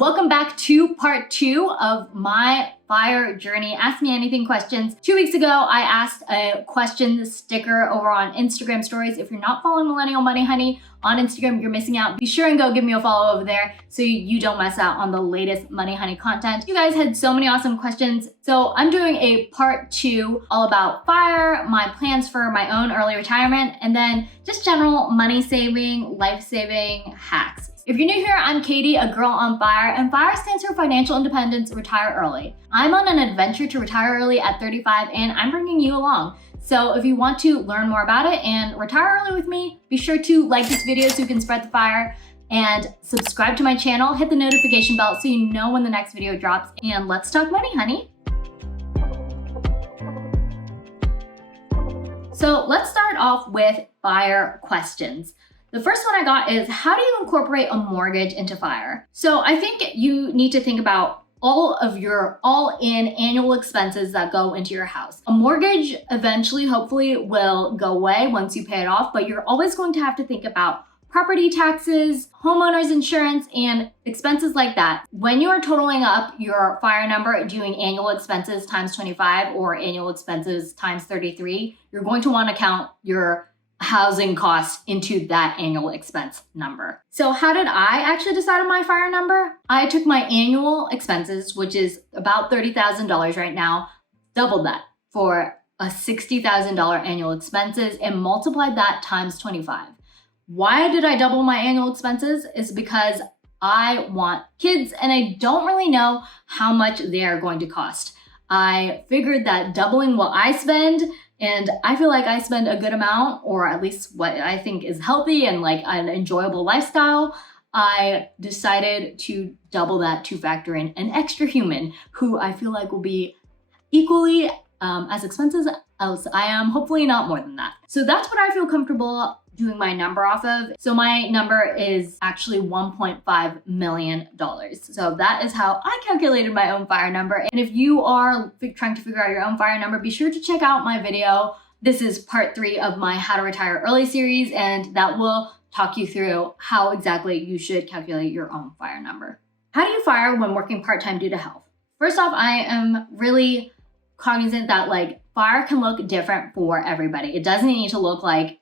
welcome back to part 2 of my FIRE journey. Ask me anything questions. 2 weeks ago, I asked a question sticker over on Instagram stories. If you're not following Millennial Money Honey on Instagram, you're missing out. Be sure and go give me a follow over there so you don't miss out on the latest Money Honey content. You guys had so many awesome questions. So I'm doing a part 2 all about FIRE, my plans for my own early retirement, and then just general money saving, life saving hacks. If you're new here, I'm Katie, a girl on FIRE, and FIRE stands for Financial Independence Retire Early. I'm on an adventure to retire early at 35, and I'm bringing you along. So if you want to learn more about it and retire early with me, be sure to like this video so you can spread the FIRE, and subscribe to my channel, hit the notification bell so you know when the next video drops, and let's talk money, honey. So let's start off with FIRE questions. The first one I got is, how do you incorporate a mortgage into FIRE? So I think you need to think about all of your all-in annual expenses that go into your house. A mortgage eventually, hopefully, will go away once you pay it off, but you're always going to have to think about property taxes, homeowners insurance, and expenses like that. When you are totaling up your FIRE number, doing annual expenses times 25 or annual expenses times 33, you're going to want to count your housing costs into that annual expense number. So how did I actually decide on my FIRE number? I took my annual expenses, which is about $30,000 right now, doubled that for a $60,000 annual expenses, and multiplied that times 25. Why did I double my annual expenses? Is because I want kids and I don't really know how much they are going to cost. I figured that doubling what I spend, and I feel like I spend a good amount, or at least what I think is healthy and like an enjoyable lifestyle, I decided to double that to factor in an extra human who I feel like will be equally as expensive as I am, hopefully not more than that. So that's what I feel comfortable doing my number off of. So my number is actually $1.5 million. So that is how I calculated my own FIRE number. And if you are trying to figure out your own FIRE number, be sure to check out my video. This is part 3 of my How to Retire Early series, and that will talk you through how exactly you should calculate your own FIRE number. How do you FIRE when working part-time due to health? First off, I am really cognizant that FIRE can look different for everybody. It doesn't need to look like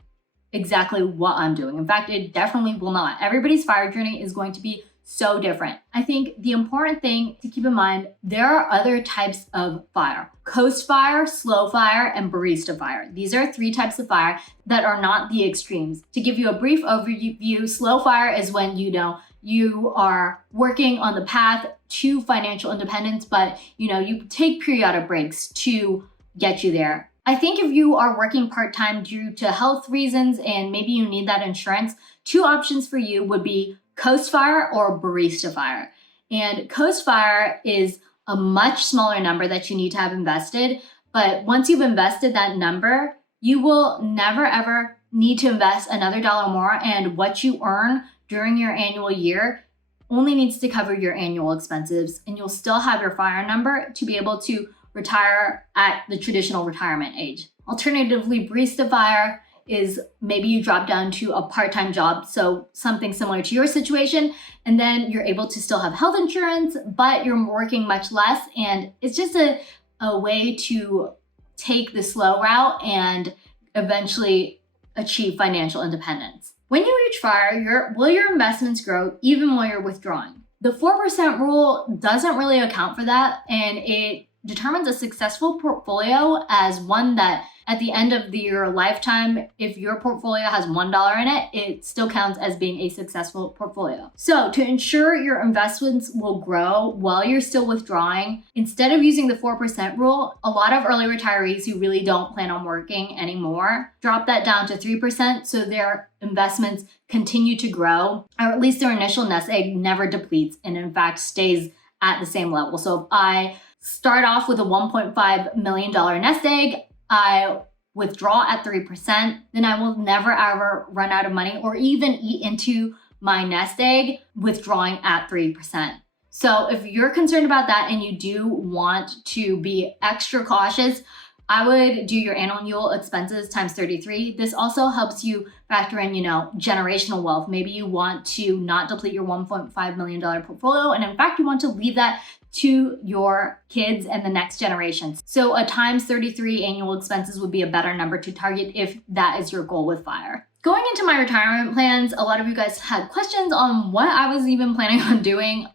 exactly what I'm doing. In fact, it definitely will not. Everybody's FIRE journey is going to be so different. I think the important thing to keep in mind, there are other types of FIRE. Coast FIRE, slow FIRE, and barista FIRE. These are 3 types of FIRE that are not the extremes. To give you a brief overview, slow FIRE is when you are working on the path to financial independence, but you take periodic breaks to get you there. I think if you are working part-time due to health reasons and maybe you need that insurance, 2 options for you would be Coast FIRE or Barista FIRE. And Coast FIRE is a much smaller number that you need to have invested, but once you've invested that number, you will never ever need to invest another dollar more, and what you earn during your annual year only needs to cover your annual expenses, and you'll still have your FIRE number to be able to retire at the traditional retirement age. Alternatively, barista FIRE is maybe you drop down to a part-time job, so something similar to your situation, and then you're able to still have health insurance, but you're working much less, and it's just a way to take the slow route and eventually achieve financial independence. When you reach FIRE, will your investments grow even while you're withdrawing? The 4% rule doesn't really account for that, and it determines a successful portfolio as one that at the end of your lifetime, if your portfolio has $1 in it, it still counts as being a successful portfolio. So to ensure your investments will grow while you're still withdrawing, instead of using the 4% rule, a lot of early retirees who really don't plan on working anymore drop that down to 3% so their investments continue to grow, or at least their initial nest egg never depletes and in fact stays at the same level. So if I start off with a $1.5 million nest egg, I withdraw at 3%, then I will never ever run out of money or even eat into my nest egg withdrawing at 3%. So if you're concerned about that and you do want to be extra cautious, I would do your annual expenses times 33. This also helps you factor in, generational wealth. Maybe you want to not deplete your $1.5 million portfolio. And in fact, you want to leave that to your kids and the next generations. So a times 33 annual expenses would be a better number to target if that is your goal with FIRE. Going into my retirement plans, a lot of you guys had questions on what I was even planning on doing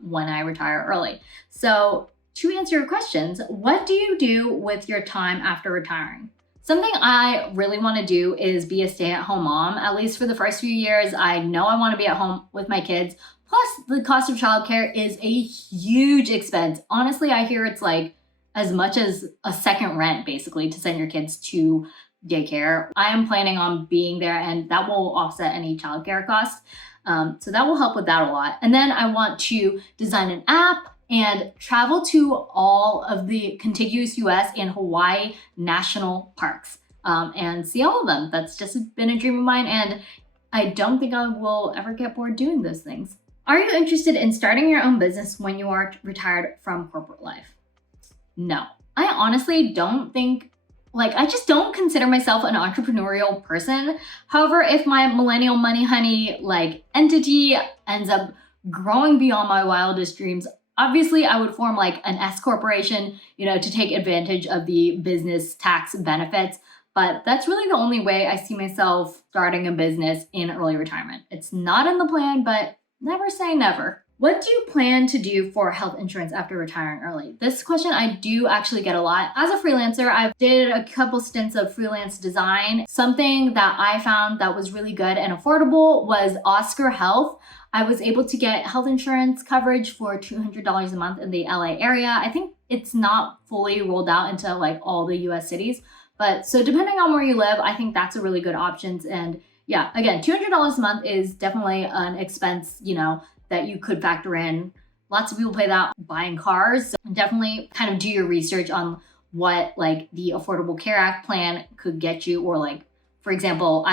when I retire early. So to answer your questions, what do you do with your time after retiring? Something I really want to do is be a stay-at-home mom. At least for the first few years, I know I want to be at home with my kids. Plus, the cost of childcare is a huge expense. Honestly, I hear it's like as much as a second rent, basically, to send your kids to daycare. I am planning on being there, and that will offset any childcare costs. So that will help with that a lot. And then I want to design an app and travel to all of the contiguous US and Hawaii national parks and see all of them. That's just been a dream of mine, and I don't think I will ever get bored doing those things. Are you interested in starting your own business when you are retired from corporate life? No. I honestly don't think, I just don't consider myself an entrepreneurial person. However, if my Millennial Money Honey entity ends up growing beyond my wildest dreams, obviously I would form an S corporation, to take advantage of the business tax benefits. But that's really the only way I see myself starting a business in early retirement. It's not in the plan, but never say never. What do you plan to do for health insurance after retiring early? This question I do actually get a lot. As a freelancer, I've did a couple stints of freelance design. Something that I found that was really good and affordable was Oscar Health. I was able to get health insurance coverage for $200 a month in the LA area. I think it's not fully rolled out into all the US cities. But so depending on where you live, I think that's a really good option. And yeah, again, $200 a month is definitely an expense, that you could factor in. Lots of people pay that buying cars. So definitely kind of do your research on what the Affordable Care Act plan could get you, or for example,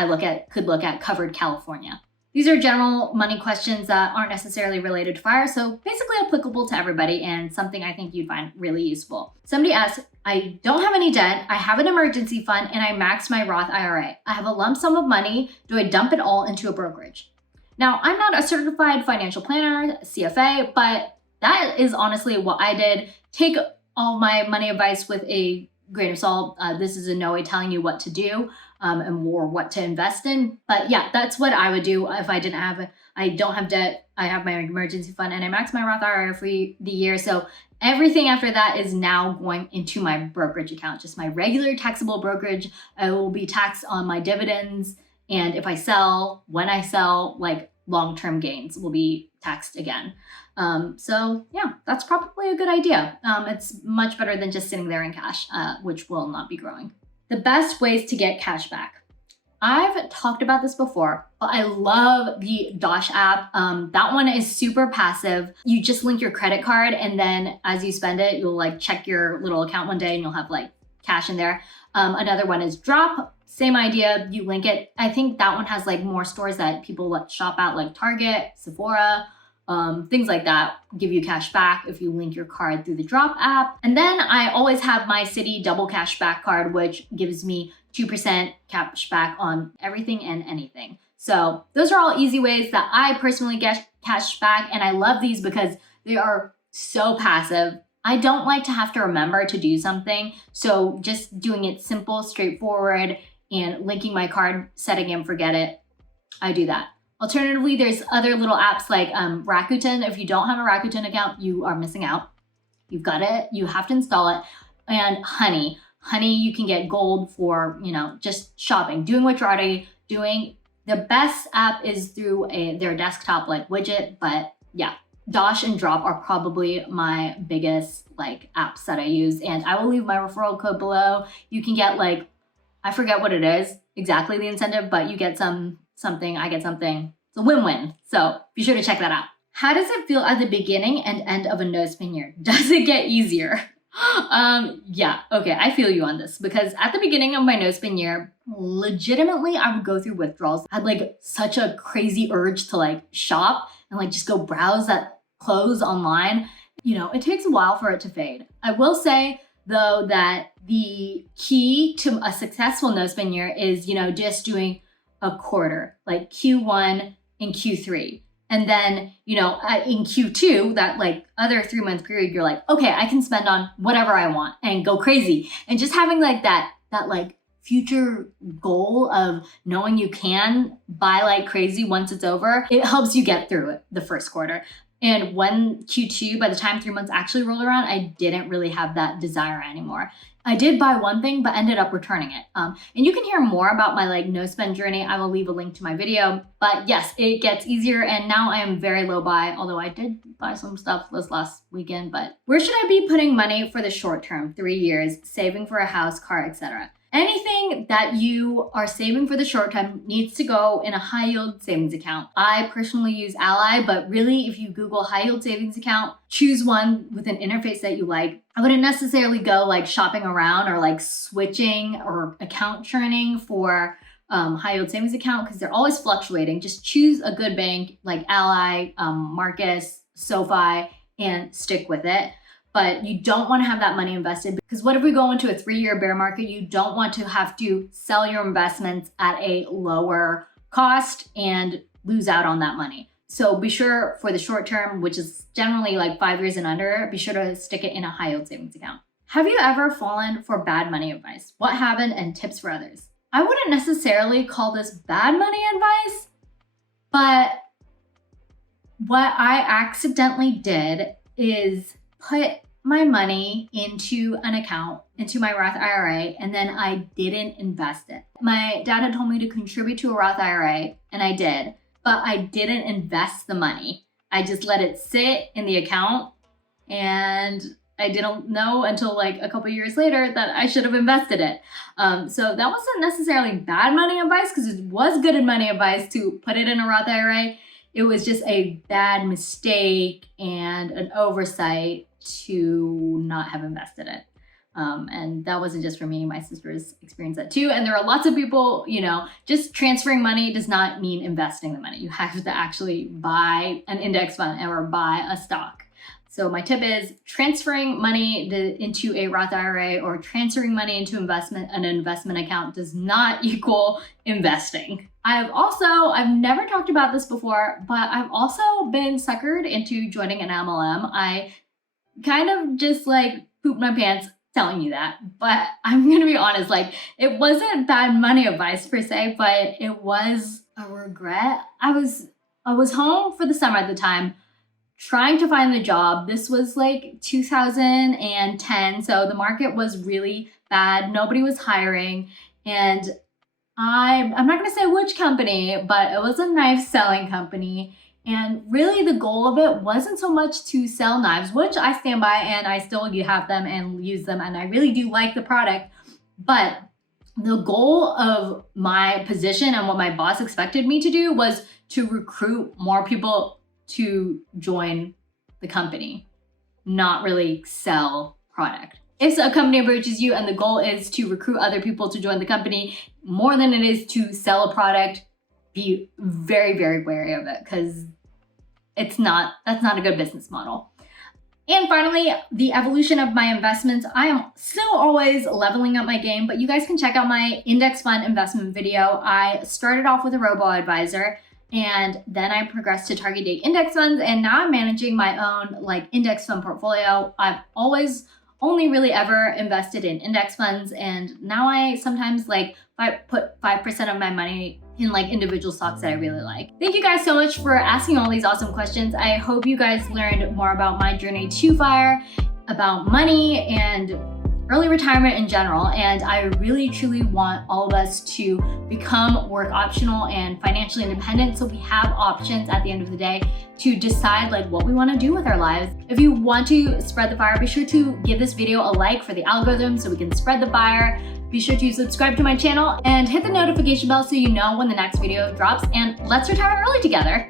could look at Covered California. These are general money questions that aren't necessarily related to FIRE, so basically applicable to everybody and something I think you'd find really useful. Somebody asked, I don't have any debt, I have an emergency fund, and I maxed my Roth IRA. I have a lump sum of money. Do I dump it all into a brokerage? Now, I'm not a certified financial planner, CFA, but that is honestly what I did. Take all my money advice with a grain of salt. This is in no way telling you what to do or what to invest in. But yeah, that's what I would do if I don't have debt. I have my emergency fund and I max my Roth IRA for the year. So everything after that is now going into my brokerage account, just my regular taxable brokerage. I will be taxed on my dividends. And if I sell, when I sell, long-term gains will be taxed again. So yeah, that's probably a good idea. It's much better than just sitting there in cash, which will not be growing. The best ways to get cash back. I've talked about this before, but I love the Dosh app. That one is super passive. You just link your credit card, and then as you spend it, you'll check your little account one day and you'll have cash in there. Another one is Drop. Same idea, you link it. I think that one has more stores that people shop at, like Target, Sephora, things like that, give you cash back if you link your card through the Drop app. And then I always have my Citi double cash back card, which gives me 2% cash back on everything and anything. So those are all easy ways that I personally get cash back. And I love these because they are so passive. I don't like to have to remember to do something. So just doing it simple, straightforward, and linking my card, setting and forget it, I do that. Alternatively, there's other little apps like Rakuten. If you don't have a Rakuten account, you are missing out. You've got it, you have to install it. And Honey, you can get gold for, just shopping, doing what you're already doing. The best app is through their desktop widget, but yeah. Dosh and Drop are probably my biggest apps that I use, and I will leave my referral code below. You can get I forget what it is exactly, the incentive, but you get something, I get something. It's a win-win. So be sure to check that out. How does it feel at the beginning and end of a no spin year? Does it get easier? Yeah, okay, I feel you on this, because at the beginning of my no spin year, legitimately I would go through withdrawals. I had such a crazy urge to shop and just go browse that clothes online. It takes a while for it to fade. I will say though that the key to a successful no spend year is, just doing a quarter, like Q1 and Q3. And then, in Q2, that like other 3-month period, you're like, okay, I can spend on whatever I want and go crazy. And just having like that like future goal of knowing you can buy like crazy once it's over, it helps you get through it the first quarter. And when Q2, by the time 3 months actually rolled around, I didn't really have that desire anymore. I did buy one thing, but ended up returning it. And you can hear more about my like no spend journey. I will leave a link to my video. But yes, it gets easier. And now I am very low buy, although I did buy some stuff this last weekend. But where should I be putting money for the short term, 3 years, saving for a house, car, etc.? Anything that you are saving for the short term needs to go in a high yield savings account. I personally use Ally, but really if you Google high yield savings account, choose one with an interface that you like. I wouldn't necessarily go like shopping around or like switching or account churning for high yield savings account because they're always fluctuating. Just choose a good bank like Ally, Marcus, SoFi, and stick with it. But you don't want to have that money invested because what if we go into a 3-year bear market? You don't want to have to sell your investments at a lower cost and lose out on that money. So be sure for the short term, which is generally like 5 years and under, be sure to stick it in a high yield savings account. Have you ever fallen for bad money advice? What happened and tips for others? I wouldn't necessarily call this bad money advice, but what I accidentally did is put my money into an account, into my Roth IRA, and then I didn't invest it. My dad had told me to contribute to a Roth IRA, and I did, but I didn't invest the money. I just let it sit in the account, and I didn't know until like a couple years later that I should have invested it. So that wasn't necessarily bad money advice because it was good money advice to put it in a Roth IRA. It was just a bad mistake and an oversight to not have invested it. And that wasn't just for me, my sisters experienced that too. And there are lots of people, just transferring money does not mean investing the money. You have to actually buy an index fund or buy a stock. So my tip is transferring money into a Roth IRA or transferring money into an investment account does not equal investing. I've never talked about this before, but I've also been suckered into joining an MLM. I kind of just like pooped my pants telling you that, but I'm gonna be honest, like it wasn't bad money advice per se, but it was a regret. I was home for the summer at the time trying to find the job. This was like 2010, so the market was really bad. Nobody was hiring, and I'm not gonna say which company, but it was a knife selling company. And really the goal of it wasn't so much to sell knives, which I stand by and I still have them and use them and I really do like the product. But the goal of my position and what my boss expected me to do was to recruit more people to join the company, not really sell product. If a company approaches you and the goal is to recruit other people to join the company more than it is to sell a product, be very, very wary of it because that's not a good business model. And finally, the evolution of my investments. I am still always leveling up my game, but you guys can check out my index fund investment video. I started off with a Roboadvisor and then I progressed to target date index funds, and now I'm managing my own like index fund portfolio. I've always only really ever invested in index funds, and now I sometimes put 5% of my money in like individual stocks that I really like. Thank you guys so much for asking all these awesome questions. I hope you guys learned more about my journey to FIRE, about money and early retirement in general. And I really truly want all of us to become work optional and financially independent so we have options at the end of the day to decide like what we want to do with our lives. If you want to spread the fire, be sure to give this video a like for the algorithm so we can spread the fire. Be sure to subscribe to my channel and hit the notification bell so you know when the next video drops, and let's retire early together.